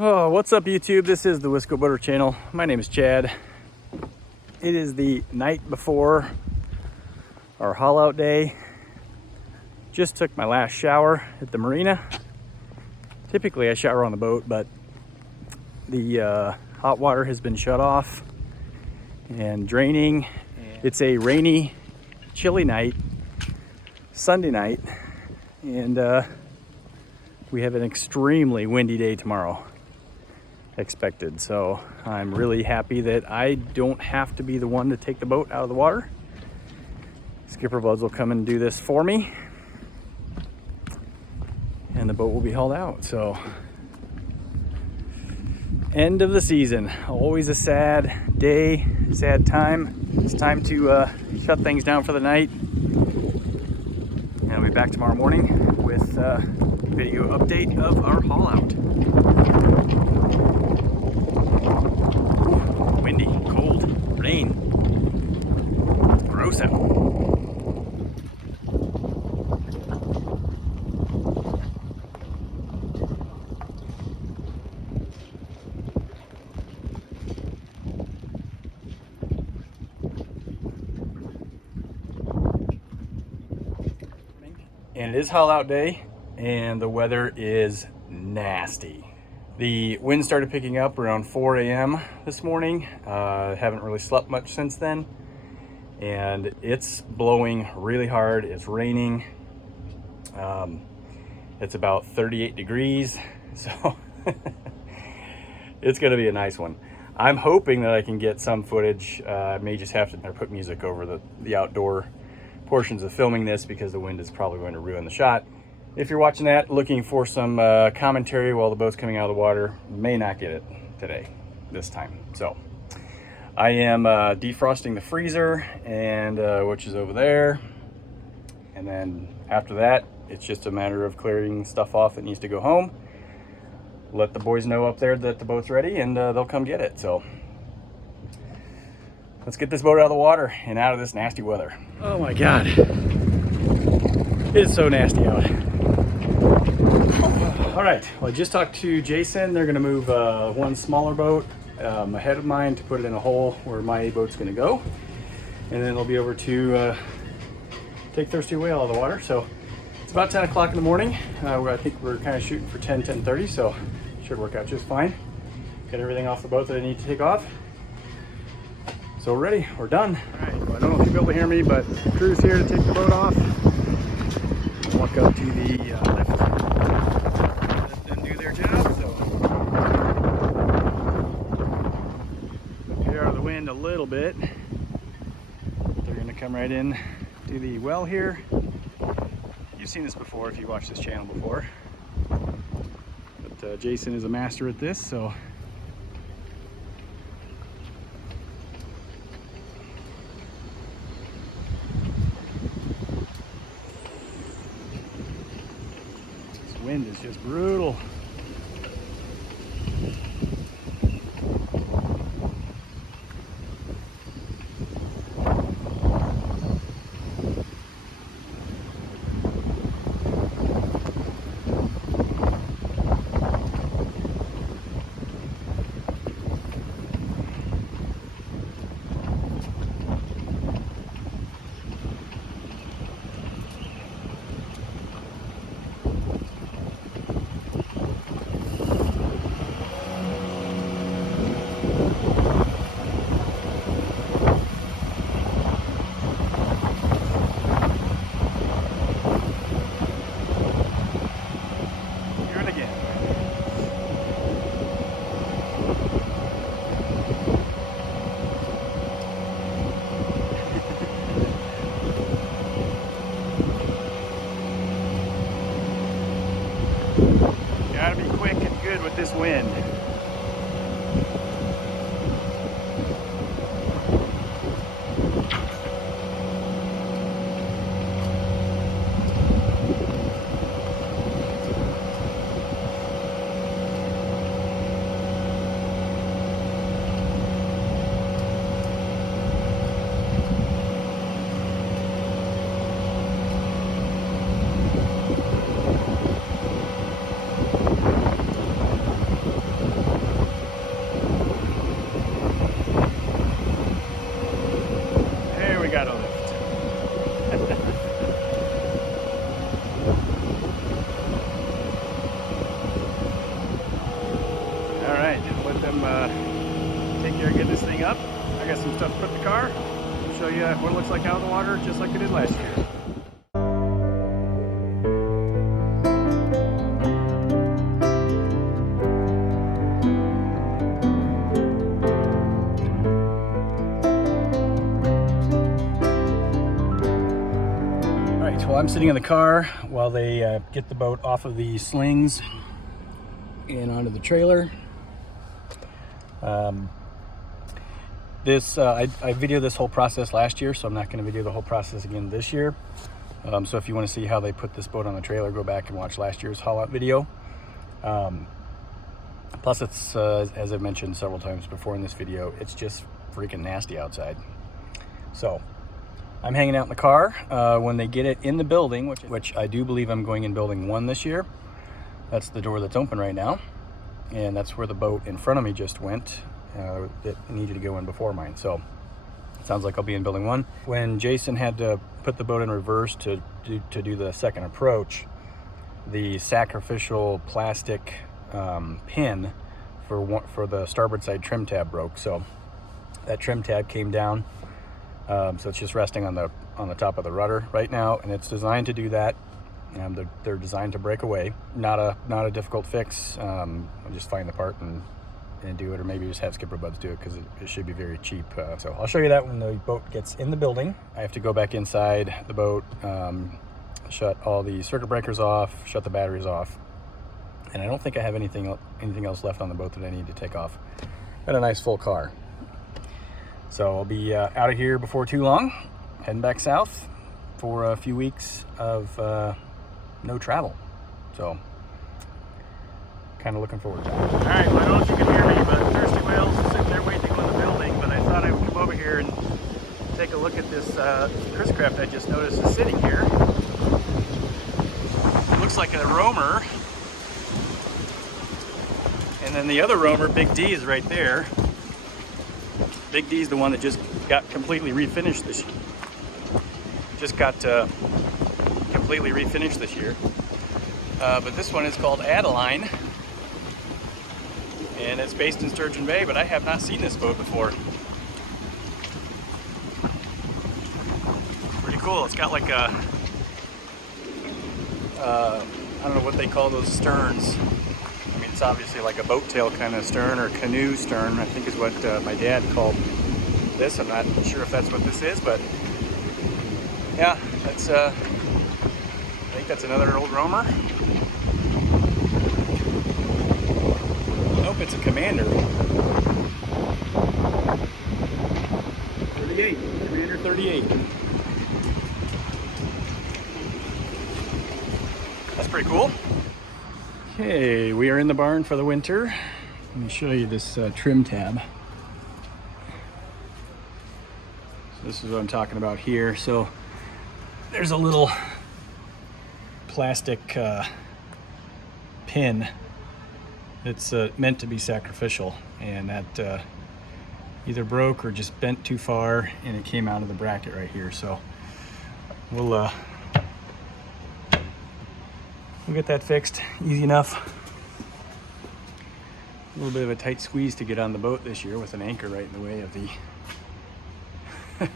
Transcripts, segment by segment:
Oh, what's up YouTube? This is the Wisco Butter channel. My name is Chad. It is the night before our haul out day. Just took my last shower at the marina. Typically I shower on the boat, but the hot water has been shut off and draining. It's a rainy, chilly night, Sunday night, and we have an extremely windy day tomorrow expected. So I'm really happy that I don't have to be the one to take the boat out of the water. Skipper Buds will come and do this for me, and the boat will be hauled out. So end of the season, always a sad day, sad time. It's time to shut things down for the night, and I'll be back tomorrow morning with a video update of our haul out. Windy, cold, rain, gross out. And it is haul out day, and the weather is nasty. The wind started picking up around 4 a.m. this morning. Haven't really slept much since then, and it's blowing really hard. It's raining. It's about 38 degrees, so it's gonna be a nice one. I'm hoping that I can get some footage. I may just have to put music over the outdoor portions of filming this, because the wind is probably going to ruin the shot. If you're watching that looking for some commentary while the boat's coming out of the water, may not get it today, this time. So I am defrosting the freezer, and which is over there, and then after that it's just a matter of clearing stuff off that needs to go home. Let the boys know up there that the boat's ready, and they'll come get it. So let's get this boat out of the water and out of this nasty weather. Oh my God, it's so nasty out. All right, well, I just talked to Jason. They're gonna move one smaller boat ahead of mine to put it in a hole where my boat's gonna go. And then they'll be over to take Thirsty Whale out of the water. So it's about 10 o'clock in the morning. I think we're kind of shooting for 10:30, so should work out just fine. Got everything off the boat that I need to take off. So we're ready, we're done. All right, well, I don't know if you'll be able to hear me, but the crew's here to take the boat off. Walk up to the lift. Let them do their job. So clear out of the wind a little bit. They're gonna come right in to the well here. You've seen this before if you watched this channel before. But Jason is a master at this, so wind is just brutal. Gotta be quick and good with this wind. them take care of getting this thing up. I got some stuff to put in the car. I'll show you what it looks like out of the water, just like I did last year. Well, I'm sitting in the car while they get the boat off of the slings and onto the trailer. I videoed this whole process last year, so I'm not going to video the whole process again this year. So if you want to see how they put this boat on the trailer, go back and watch last year's haul out video. Plus, it's as I've mentioned several times before in this video, it's just freaking nasty outside. So I'm hanging out in the car. When they get it in the building, which I do believe I'm going in building 1 this year. That's the door that's open right now. And that's where the boat in front of me just went that needed to go in before mine. So it sounds like I'll be in building 1. When Jason had to put the boat in reverse to do the second approach, the sacrificial plastic pin for the starboard side trim tab broke. So that trim tab came down. So it's just resting on the top of the rudder right now, and it's designed to do that. They're designed to break away. Not a difficult fix. I'll just find the part and do it, or maybe just have Skipper Buds do it because it should be very cheap. So I'll show you that when the boat gets in the building. I have to go back inside the boat, shut all the circuit breakers off, shut the batteries off, and I don't think I have anything else left on the boat that I need to take off. Got a nice full car. So I'll be out of here before too long, heading back south for a few weeks of no travel. So kind of looking forward to it. All right, well, I don't know if you can hear me, but Thirsty Whales is sitting there waiting to go in the building, but I thought I would come over here and take a look at this Chris craft I just noticed is sitting here. Looks like a roamer. And then the other roamer, Big D, is right there. Big D is the one that just got completely refinished this year. Just got completely refinished this year. But this one is called Adeline. And it's based in Sturgeon Bay, but I have not seen this boat before. Pretty cool. It's got like a, I don't know what they call those sterns. I mean, it's obviously like a boat tail kind of stern, or canoe stern, I think is what my dad called this. I'm not sure if that's what this is, but yeah, that's I think that's another old roamer. Nope, it's a Commander. 38, Commander 38. That's pretty cool. Okay, we are in the barn for the winter. Let me show you this trim tab. So this is what I'm talking about here. So there's a little plastic pin that's meant to be sacrificial, and that either broke or just bent too far, and it came out of the bracket right here. So we'll get that fixed, easy enough. A little bit of a tight squeeze to get on the boat this year with an anchor right in the way of the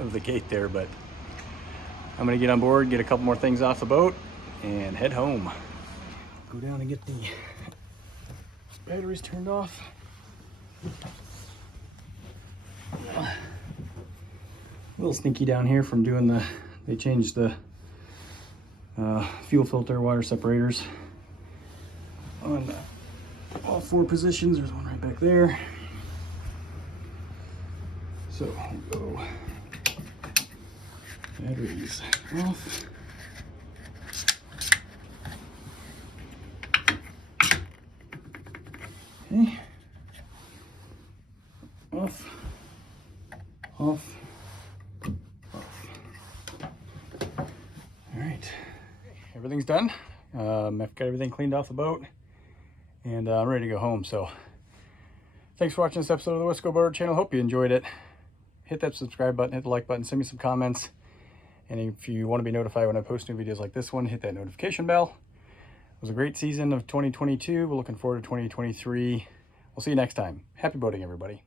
of the gate there, but I'm gonna get on board, get a couple more things off the boat, and head home. Go down and get the batteries turned off. A little sneaky down here from doing they changed the fuel filter water separators on all 4 positions. There's one right back there. So we'll go batteries off. Okay. Off. Off. Off. All right. Everything's done. I've got everything cleaned off the boat, and I'm ready to go home. So thanks for watching this episode of the Wisco Boater channel. Hope you enjoyed it. Hit that subscribe button, hit the like button, send me some comments. And if you want to be notified when I post new videos like this one, hit that notification bell. It was a great season of 2022. We're looking forward to 2023. We'll see you next time. Happy boating, everybody.